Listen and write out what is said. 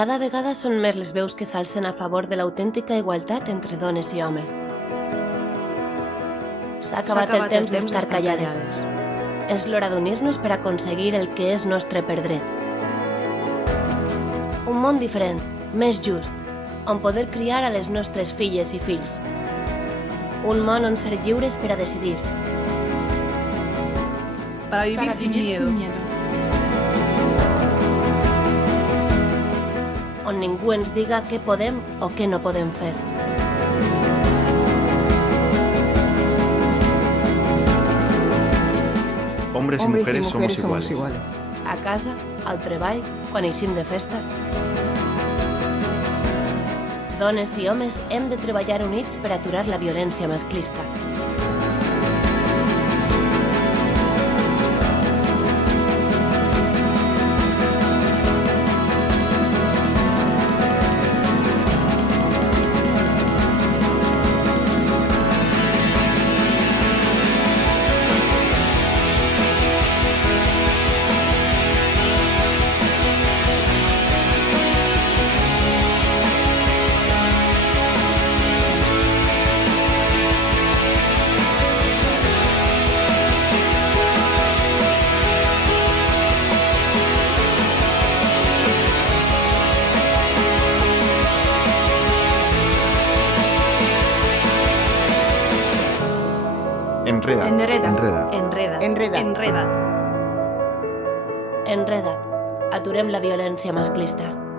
Cada vegada són més les veus que s'alcen a favor de l'autèntica igualtat entre dones i homes. S'ha acabat el temps d'estar callades. És l'hora d'unir-nos per aconseguir el que és nostre per dret. Un món diferent, més just, on poder criar a les nostres filles i fills. Un món on ser lliures per a decidir. Para vivir sin miedo. On ningú ens diga què podem o què no podem fer. Hombres y mujeres somos iguales. A casa, al treball, quan eixim de festa. Dones i homes hem de treballar units per aturar la violència masclista. Enreda't. Aturem la violència masclista.